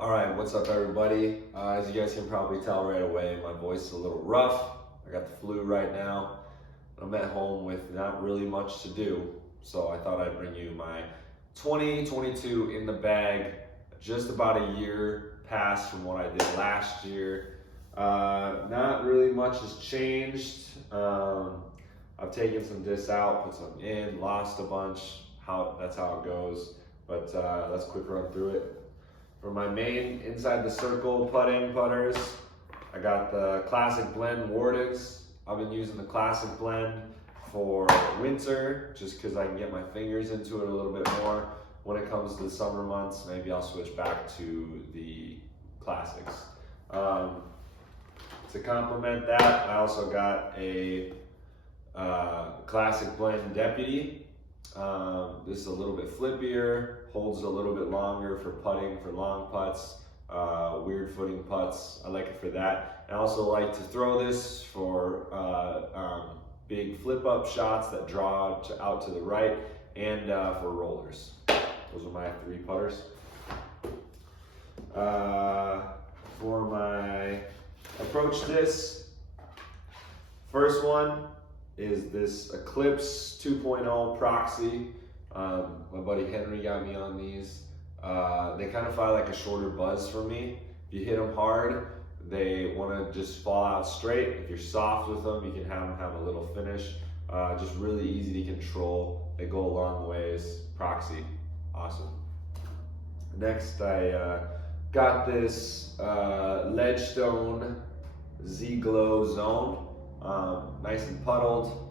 All right, what's up, everybody? As you guys can probably tell right away, my voice is a little rough. I got the flu right now. I'm at home with not really much to do, so I thought I'd bring you my 2022 in the bag. Just about a year past from what I did last year. Not really much has changed. I've taken some discs out, put some in, lost a bunch. That's how it goes. But let's quick run through it. For my main inside the circle putting putters, I got the Classic Blend Wardens. I've been using the Classic Blend for winter just because I can get my fingers into it a little bit more. When it comes to the summer months, maybe I'll switch back to the Classics. To complement that, I also got a Classic Blend Deputy. This is a little bit flippier, holds a little bit longer for putting, for long putts, weird footing putts. I like it for that. I also like to throw this for big flip up shots that draw out to the right, and for rollers. Those are my three putters. For my approach disc, first one is this Eclipse 2.0 Proxy. My buddy Henry got me on these. They kind of fly like a shorter buzz for me. If you hit them hard, they want to just fall out straight. If you're soft with them, you can have them have a little finish. Just really easy to control. They go a long ways. Proxy, awesome. Next, I got this Ledgestone Z-Glow Zone. Nice and puddled.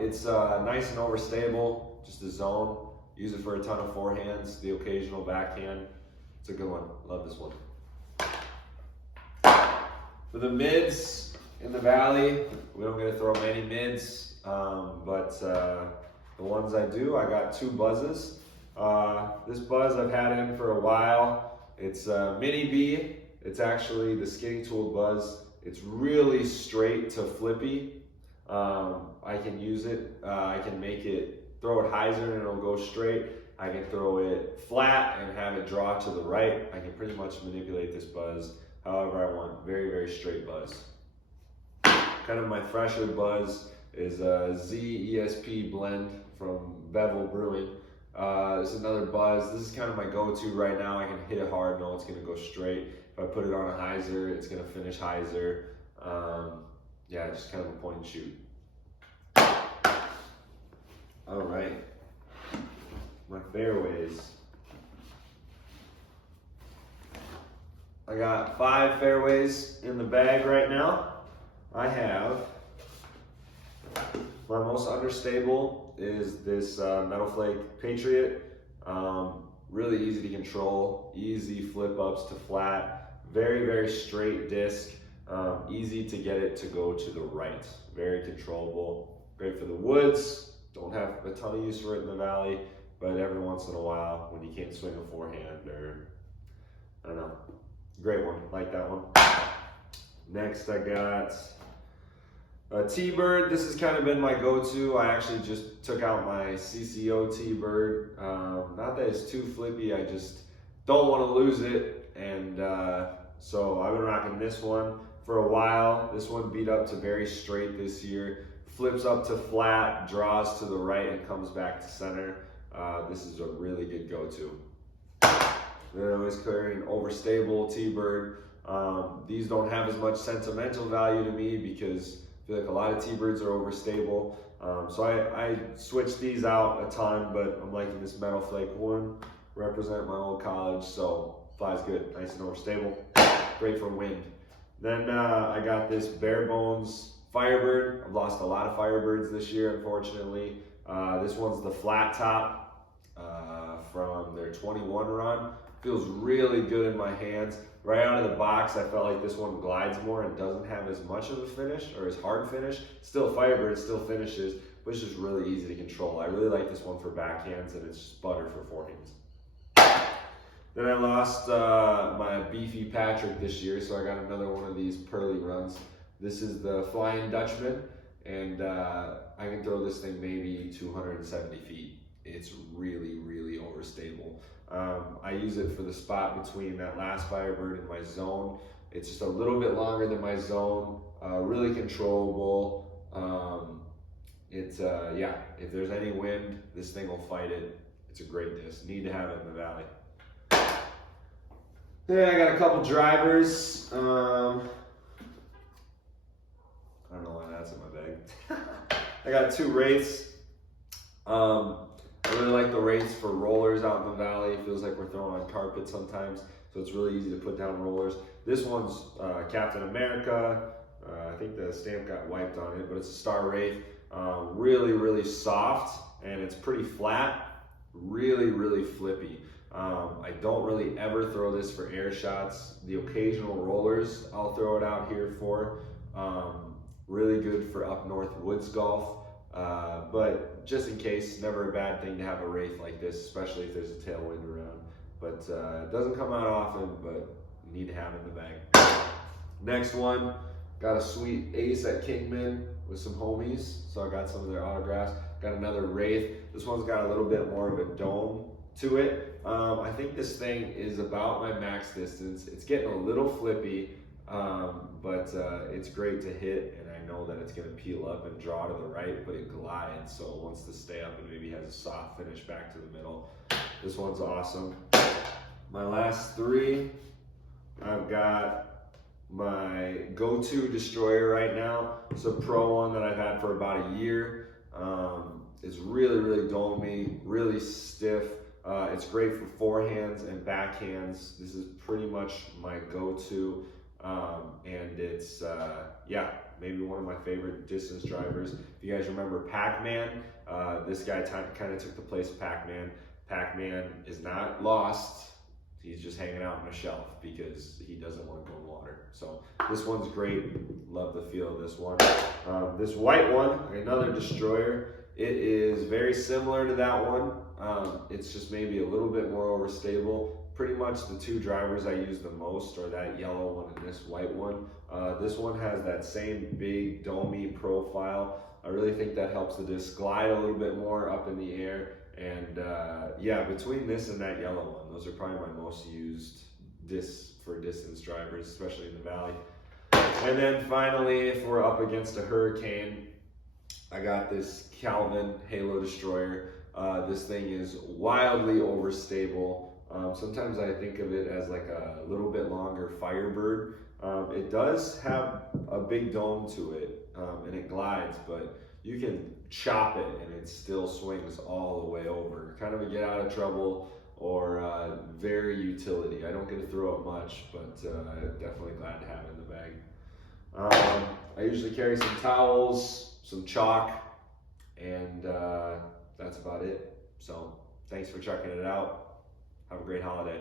It's nice and overstable, just a zone. Use it for a ton of forehands, the occasional backhand. It's a good one. Love this one. For the mids in the valley, we don't get to throw many mids, but the ones I do, I got two buzzes. This buzz I've had in for a while. It's Mini B. It's actually the Skinny Tool buzz. It's really straight to flippy. I can use it. I can make it, throw it hyzer and it'll go straight. I can throw it flat and have it draw to the right. I can pretty much manipulate this buzz however I want. Very, very straight buzz. Kind of my fresher buzz is a Z ESP blend from Bevel Brewing. This is another buzz. This is kind of my go-to right now. I can hit it hard, know it's gonna go straight. If I put it on a hyzer, it's gonna finish hyzer. Yeah, just kind of a point and shoot. All right, my fairways. I got 5 fairways in the bag right now. I have, my most understable is this Metal Flake Patriot. Really easy to control, easy flip ups to flat, very, very straight disc. Easy to get it to go to the right, very controllable, great for the woods. Don't have a ton of use for it in the valley, but every once in a while when you can't swing a forehand, or I don't know, great one, like that one. Next I got a T-Bird. This has kind of been my go-to. I actually just took out my CCO T-Bird. Not that it's too flippy, I just don't want to lose it, and so I've been rocking this one for a while. This one beat up to very straight this year. Flips up to flat, draws to the right, and comes back to center. This is a really good go-to. Then I was carrying Overstable T-Bird. These don't have as much sentimental value to me because I feel like a lot of T-Birds are overstable. So I switched these out a ton, but I'm liking this Metal Flake one. Represent my old college, so flies good, nice and overstable. Great for wind. Then I got this Bare Bones Firebird. I've lost a lot of Firebirds this year, unfortunately. This one's the flat top from their 21 run. Feels really good in my hands. Right out of the box, I felt like this one glides more and doesn't have as much of a finish, or as hard finish. Still Firebird, still finishes, but it's just really easy to control. I really like this one for backhands, and it's just butter for forehands. Then I lost my Beefy Patrick this year, so I got another one of these Pearly runs. This is the Flying Dutchman, and I can throw this thing maybe 270 feet. it's really, really overstable. I use it for the spot between that last Firebird and my zone. It's just a little bit longer than my zone, really controllable. Yeah, if there's any wind, this thing will fight it. It's a great disc. Need to have it in the valley. Then I got a couple drivers. I don't know why that's in my bag. I got 2 Wraiths. I really like the Wraiths for rollers out in the valley. It feels like we're throwing on carpet sometimes, so it's really easy to put down rollers. This one's Captain America. I think the stamp got wiped on it, but it's a Star Wraith. Really, really soft, and it's pretty flat. Really, really flippy. I don't really ever throw this for air shots. The occasional rollers I'll throw it out here for. Really good for up north woods golf. But just in case, never a bad thing to have a Wraith like this, especially if there's a tailwind around. But it doesn't come out often, but you need to have it in the bag. Next one, got a sweet ace at Kingman with some homies, so I got some of their autographs. Got another Wraith. This one's got a little bit more of a dome to it. I think this thing is about my max distance. It's getting a little flippy, but it's great to hit, and I know that it's going to peel up and draw to the right, but it glides, so it wants to stay up and maybe has a soft finish back to the middle. This one's awesome. My last 3, I've got my go-to destroyer right now. It's a pro one that I've had for about a year. It's really, really domey, really stiff. It's great for forehands and backhands. This is pretty much my go-to, and it's, yeah, maybe one of my favorite distance drivers. If you guys remember Pac-Man, this guy kind of took the place of Pac-Man. Pac-Man is not lost. He's just hanging out on a shelf because he doesn't want to go in water. So this one's great. Love the feel of this one. This white one, another destroyer. It is very similar to that one. It's just maybe a little bit more overstable. Pretty much the 2 drivers I use the most are that yellow one and this white one. This one has that same big domey profile. I really think that helps the disc glide a little bit more up in the air. And yeah, between this and that yellow one, those are probably my most used discs for distance drivers, especially in the valley. And then finally, if we're up against a hurricane, I got this Calvin Halo Destroyer. This thing is wildly overstable. Sometimes I think of it as like a little bit longer Firebird. It does have a big dome to it, and it glides, but you can chop it and it still swings all the way over. Kind of a get out of trouble or very utility. I don't get to throw it much, but definitely glad to have it in the bag. I usually carry some towels, some chalk, and that's about it. So thanks for checking it out. Have a great holiday.